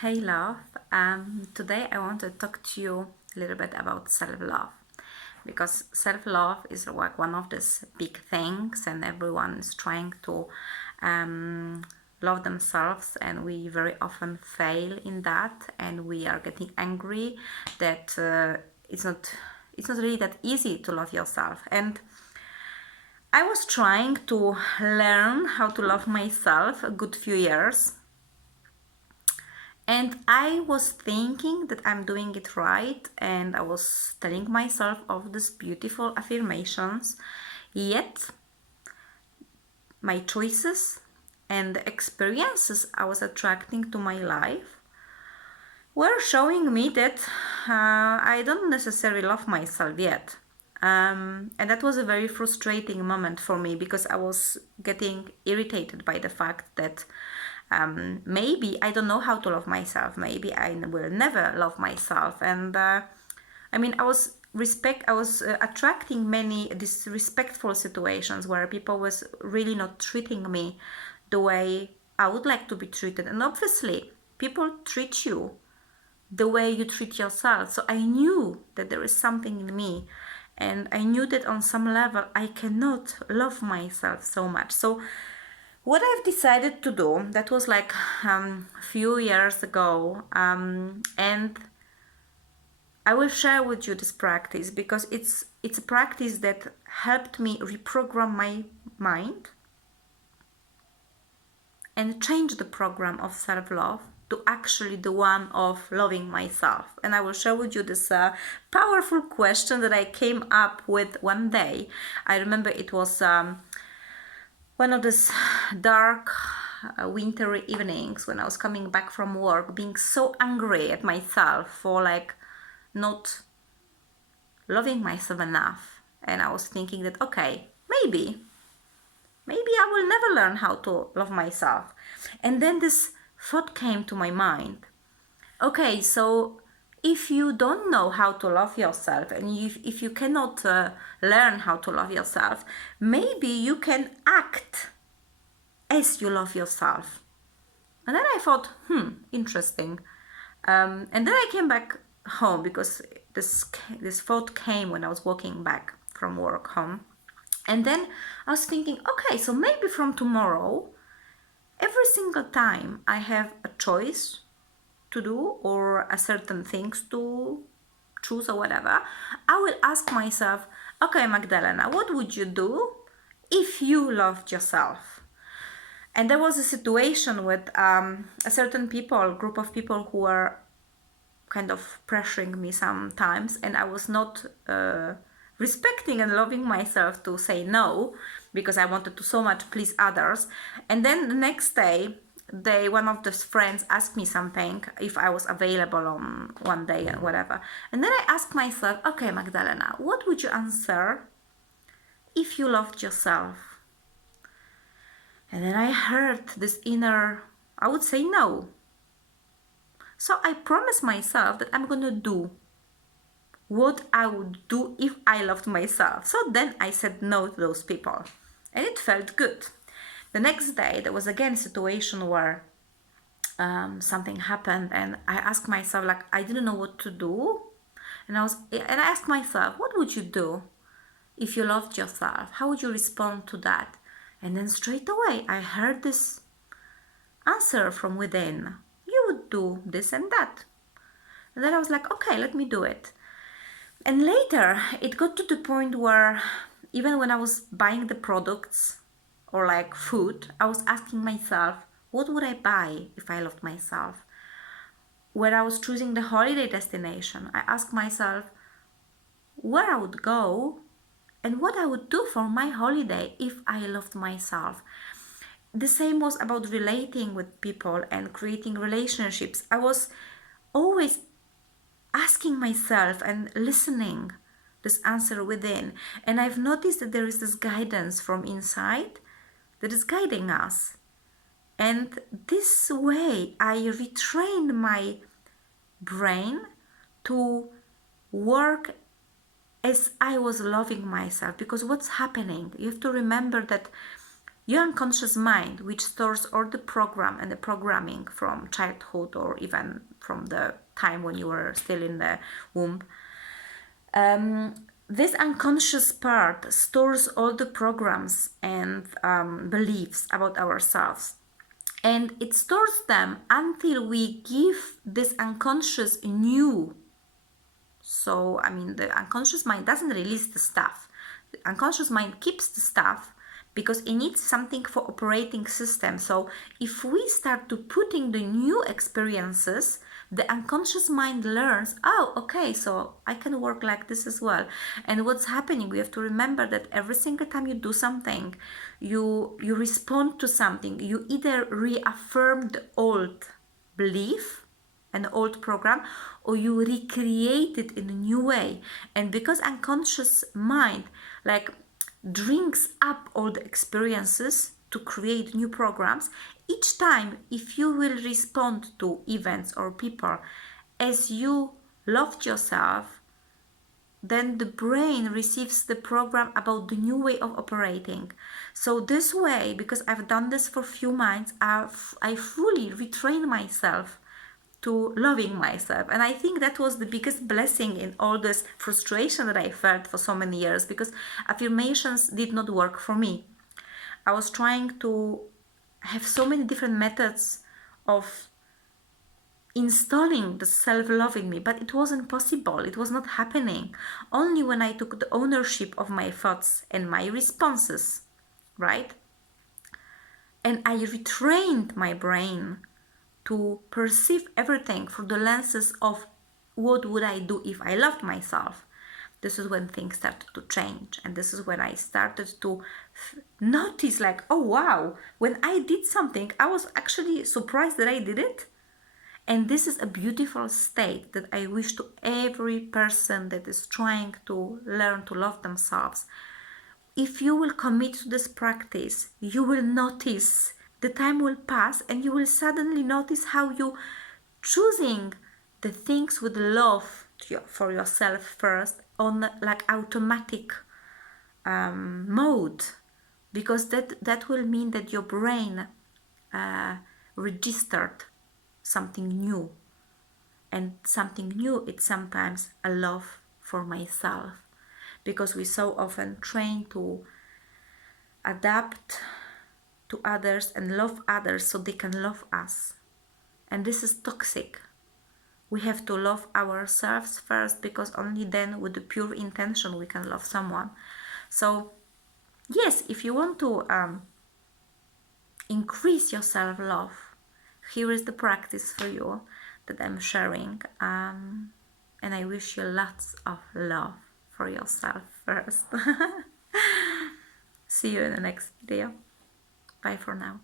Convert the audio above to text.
Hey love, today I want to talk to you a little bit about self-love because self-love is like one of these big things and everyone is trying to um, love themselves, and we very often fail in that, and we are getting angry that it's not really that easy to love yourself. And I was trying to learn how to love myself a good few years. And I was thinking that I'm doing it right, and I was telling myself of these beautiful affirmations. Yet, my choices and the experiences I was attracting to my life were showing me that I don't necessarily love myself yet. And that was a very frustrating moment for me because I was getting irritated by the fact that maybe I don't know how to love myself. Maybe I will never love myself. And I was attracting many disrespectful situations where people was really not treating me the way I would like to be treated. And obviously, people treat you the way you treat yourself. So I knew that there is something in me, and I knew that on some level I cannot love myself so much. So what I've decided to do, that was like a few years ago, and I will share with you this practice because it's a practice that helped me reprogram my mind and change the program of self-love to actually the one of loving myself. And I will share with you this powerful question that I came up with one day. I remember it was one of these dark wintry evenings when I was coming back from work, being so angry at myself for like not loving myself enough. And I was thinking that, okay, maybe I will never learn how to love myself. And then this thought came to my mind. Okay, so if you don't know how to love yourself, and if you cannot learn how to love yourself, maybe you can act as you love yourself. And then I thought, interesting. And then I came back home because this thought came when I was walking back from work home. And then I was thinking, okay, so maybe from tomorrow, every single time I have a choice to do or a certain things to choose or whatever, I will ask myself, okay, Magdalena, what would you do if you loved yourself? And there was a situation with a certain people, group of people who were kind of pressuring me sometimes, and I was not respecting and loving myself to say no because I wanted to so much please others. And then the next day, one of those friends asked me something if I was available on one day and whatever. And then I asked myself, okay, Magdalena, what would you answer if you loved yourself? And then I heard this inner, I would say no. So I promised myself that I'm gonna do what I would do if I loved myself. So then I said no to those people, and it felt good. The next day, there was again a situation where something happened, and I asked myself, like, I didn't know what to do, and I asked myself, what would you do if you loved yourself? How would you respond to that? And then straight away, I heard this answer from within. You would do this and that. And then I was like, okay, let me do it. And later, it got to the point where even when I was buying the products or like food, I was asking myself, what would I buy if I loved myself? When I was choosing the holiday destination, I asked myself where I would go and what I would do for my holiday if I loved myself. The same was about relating with people and creating relationships. I was always asking myself and listening this answer within, and I've noticed that there is this guidance from inside that is guiding us. And this way I retrain my brain to work as I was loving myself. Because what's happening, you have to remember that your unconscious mind, which stores all the program and the programming from childhood or even from the time when you were still in the womb, this unconscious part stores all the programs and beliefs about ourselves. And it stores them until we give this unconscious new. So, I mean, the unconscious mind doesn't release the stuff. The unconscious mind keeps the stuff because it needs something for operating system. So if we start to putting the new experiences, the unconscious mind learns, oh, okay, so I can work like this as well. And what's happening, we have to remember that every single time you do something, you respond to something, you either reaffirm the old belief, an old program, or you recreate it in a new way. And because unconscious mind like drinks up all the experiences to create new programs, each time if you will respond to events or people as you loved yourself, then the brain receives the program about the new way of operating. So this way, because I've done this for a few months, I fully retrain myself to loving myself. And I think that was the biggest blessing in all this frustration that I felt for so many years, because affirmations did not work for me. I was trying to have so many different methods of installing the self-love in me, but it wasn't possible. It was not happening. Only when I took the ownership of my thoughts and my responses, right? And I retrained my brain to perceive everything through the lenses of what would I do if I loved myself. This is when things started to change, and this is when I started to notice like, oh wow, when I did something, I was actually surprised that I did it. And this is a beautiful state that I wish to every person that is trying to learn to love themselves. If you will commit to this practice, you will notice the time will pass and you will suddenly notice how you choosing the things with love for yourself first on like automatic mode, because that will mean that your brain registered something new, and something new, it's sometimes a love for myself, because we so often train to adapt to others and love others so they can love us, and this is toxic. We have to love ourselves first, because only then with the pure intention we can love someone. So yes, if you want to increase your self-love, here is the practice for you that I'm sharing, and I wish you lots of love for yourself first. See you in the next video. Bye for now.